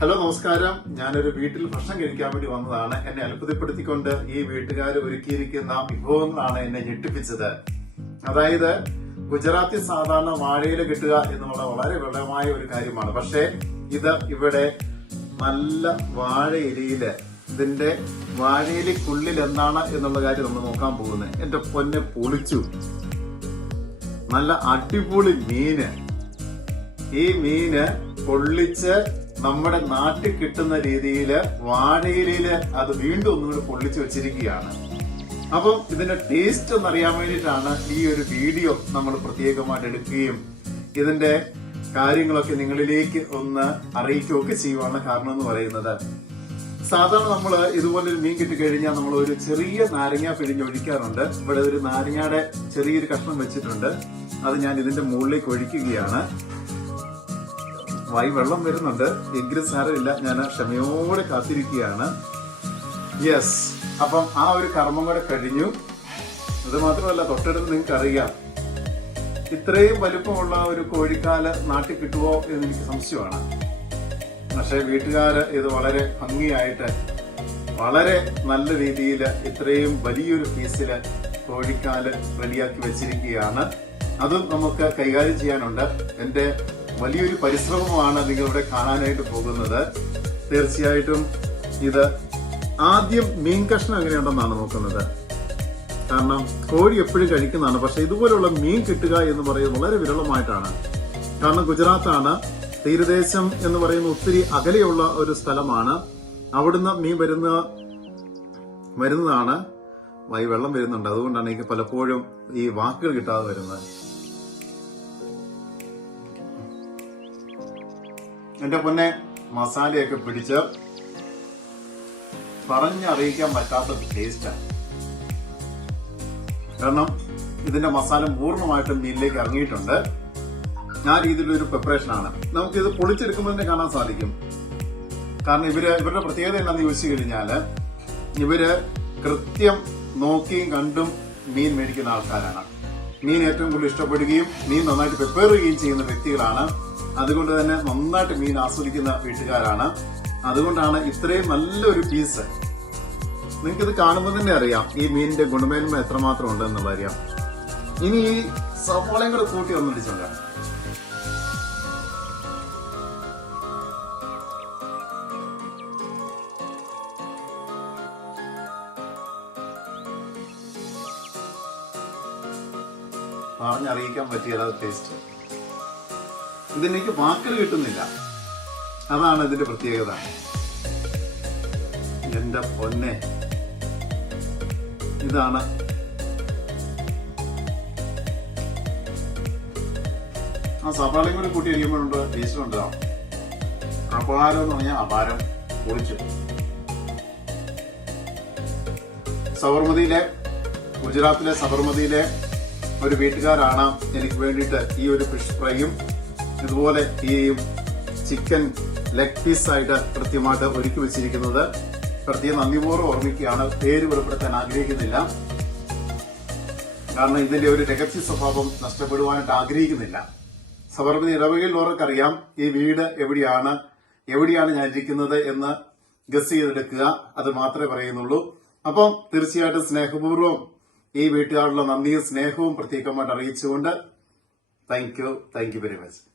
Hello നമസ്കാരം. ഞാനൊരു വീട്ടിൽ ഭക്ഷണം കഴിക്കാൻ വേണ്ടി വന്നതാണ്. എന്നെ അത്ഭുതപ്പെടുത്തിക്കൊണ്ട് ഈ വീട്ടുകാർ ഒരുക്കിയിരിക്കുന്ന വിഭവങ്ങളാണ് എന്നെ ഞെട്ടിപ്പിച്ചത്. അതായത് ഗുജറാത്തി സാധാരണ വാഴയില കിട്ടുക എന്നുള്ള വളരെ വിളമായ ഒരു കാര്യമാണ്. പക്ഷേ ഇത് ഇവിടെ നല്ല വാഴയിലയിൽ ഇതിന്റെ വാഴയിലക്കുള്ളിൽ എന്താണ് എന്നുള്ള കാര്യം നമ്മൾ നോക്കാൻ പോകുന്നത് എന്റെ പൊന്നെ പൊളിച്ചു. നല്ല അടിപൊളി മീന് ഈ മീന് പൊള്ളിച്ച് നമ്മുടെ നാട്ടിൽ കിട്ടുന്ന രീതിയിൽ വാഴയിലയിൽ അത് വീണ്ടും ഒന്നുകൂടി പൊള്ളിച്ച് വെച്ചിരിക്കുകയാണ്. അപ്പം ഇതിന്റെ ടേസ്റ്റ് ഒന്ന് അറിയാൻ വേണ്ടിയിട്ടാണ് ഈ ഒരു വീഡിയോ നമ്മൾ പ്രത്യേകമായിട്ട് എടുക്കുകയും ഇതിന്റെ കാര്യങ്ങളൊക്കെ നിങ്ങളിലേക്ക് ഒന്ന് അറിയിക്കുകയൊക്കെ ചെയ്യുവാണ് കാരണം എന്ന് പറയുന്നത്. സാധാരണ നമ്മൾ ഇതുപോലെ മീൻ കിട്ടിക്കഴിഞ്ഞാൽ നമ്മൾ ഒരു ചെറിയ നാരങ്ങ പിഴിഞ്ഞ് ഒഴിക്കാറുണ്ട്. ഇവിടെ ഒരു നാരങ്ങയുടെ ചെറിയൊരു കഷ്ണം വെച്ചിട്ടുണ്ട്. അത് ഞാൻ ഇതിന്റെ മുകളിലേക്ക് ഒഴിക്കുകയാണ്. വായി വെള്ളം വരുന്നുണ്ട്. എങ്കിലും സാരമില്ല. ഞാൻ ക്ഷമയോടെ കാത്തിരിക്കുകയാണ്. യെസ് അപ്പം ആ ഒരു കർമ്മം കൂടെ കഴിഞ്ഞു. അത് മാത്രമല്ല തൊട്ടടുത്ത് നിങ്ങൾക്ക് അറിയാം ഇത്രയും വലുപ്പമുള്ള ഒരു കോഴിക്കാൽ നാട്ടിൽ കിട്ടുമോ എന്ന് എനിക്ക് സംശയമാണ്. പക്ഷേ വീട്ടുകാര് ഇത് വളരെ ഭംഗിയായിട്ട് വളരെ നല്ല രീതിയിൽ ഇത്രയും വലിയൊരു ഫീസിൽ കോഴിക്കാൽ റെഡിയാക്കി വെച്ചിരിക്കുകയാണ്. അതും നമുക്ക് കൈകാര്യം ചെയ്യാനുണ്ട്. എന്റെ വലിയൊരു പരിശ്രമമാണ് നിങ്ങളിവിടെ കാണാനായിട്ട് പോകുന്നത്. തീർച്ചയായിട്ടും ഇത് ആദ്യം മീൻ കഷ്ണം എങ്ങനെയുണ്ടെന്നാണ് നോക്കുന്നത്. കാരണം കോഴി എപ്പോഴും കഴിക്കുന്നതാണ് പക്ഷെ ഇതുപോലുള്ള മീൻ കിട്ടുക എന്ന് പറയുന്നത് വളരെ വിരളമായിട്ടാണ്. കാരണം ഗുജറാത്താണ് തീരദേശം എന്ന് പറയുന്ന ഒത്തിരി അകലെയുള്ള ഒരു സ്ഥലമാണ്. അവിടുന്ന് മീൻ വരുന്ന വരുന്നതാണ് വൈ വെള്ളം വരുന്നുണ്ട്. അതുകൊണ്ടാണ് എനിക്ക് പലപ്പോഴും ഈ വാക്കുകൾ കിട്ടാതെ വരുന്നത്. എന്റെ പൊന്നെ മസാലയൊക്കെ പിടിച്ച് പറഞ്ഞറിയിക്കാൻ പറ്റാത്ത ടേസ്റ്റാണ് കാരണം ഇതിന്റെ മസാല പൂർണമായിട്ടും മീനിലേക്ക് ഇറങ്ങിയിട്ടുണ്ട്. ആ രീതിയിലൊരു പ്രിപ്പറേഷൻ ആണ്. നമുക്ക് ഇത് പൊളിച്ചെടുക്കുമ്പോൾ തന്നെ കാണാൻ സാധിക്കും. കാരണം ഇവർ ഇവരുടെ പ്രത്യേകത എന്താണെന്ന് ചോദിച്ചു കഴിഞ്ഞാൽ ഇവർ കൃത്യം നോക്കിയും കണ്ടും മീൻ മേടിക്കുന്ന ആൾക്കാരാണ്. മീൻ ഏറ്റവും കൂടുതൽ ഇഷ്ടപ്പെടുകയും മീൻ നന്നായിട്ട് പ്രിപ്പയർ ചെയ്യുകയും ചെയ്യുന്ന വ്യക്തികളാണ് അതുകൊണ്ട് തന്നെ നന്നായിട്ട് മീൻ ആസ്വദിക്കുന്ന വീട്ടുകാരാണ്. അതുകൊണ്ടാണ് ഇത്രയും നല്ലൊരു പീസ് നിങ്ങൾക്ക് ഇത് കാണുമ്പോൾ തന്നെ അറിയാം ഈ മീനിന്റെ ഗുണമേന്മ എത്രമാത്രം ഉണ്ട് എന്നുള്ള അറിയാം. ഇനി ഈ സവോളയും കൂടെ കൂട്ടി ഒന്നിടിച്ചുണ്ട് പറഞ്ഞറിയിക്കാൻ പറ്റിയ ടേസ്റ്റ് ഇതെനിക്ക് വാക്കുകൾ കിട്ടുന്നില്ല. അതാണ് ഇതിന്റെ പ്രത്യേകത. എന്റെ പൊന്നെ. ഇതാണ്. ആ സവാളയും കൂടി കൂട്ടി കഴിയുമ്പോഴുണ്ട് ടേസ്റ്റ് ഉണ്ടാവും അപാരം എന്ന് പറഞ്ഞാൽ അപാരം. പൊളിച്ചു. സബർമതിയിലെ ഗുജറാത്തിലെ സബർമതിയിലെ ഒരു വീട്ടുകാരാണ് എനിക്ക് വേണ്ടിയിട്ട് ഈ ഒരു ഫിഷ് ഫ്രൈയും ഇതുപോലെ ഈ ചിക്കൻ ലെഗ് പീസ് ആയിട്ട് കൃത്യമായിട്ട് ഒരുക്കി വെച്ചിരിക്കുന്നത്. പ്രത്യേകം നന്ദിപൂർവം ഓർമ്മിക്കുകയാണ്. പേര് വെളിപ്പെടുത്താൻ ആഗ്രഹിക്കുന്നില്ല. കാരണം ഇതിന്റെ ഒരു രഹസ്യ സ്വഭാവം നഷ്ടപ്പെടുവാനായിട്ട് ആഗ്രഹിക്കുന്നില്ല. സബർമതി ഇടവകയിലുള്ളവർക്കറിയാം ഈ വീട് എവിടെയാണ് എവിടെയാണ് ഞാൻ ഇരിക്കുന്നത് എന്ന് ഗസ് ചെയ്തെടുക്കുക. അത് മാത്രമേ പറയുന്നുള്ളൂ. അപ്പം തീർച്ചയായിട്ടും സ്നേഹപൂർവം ഈ വീട്ടുകാരുള്ള നന്ദിയും സ്നേഹവും പ്രത്യേകമായിട്ട് അറിയിച്ചുകൊണ്ട് thank you thank you very much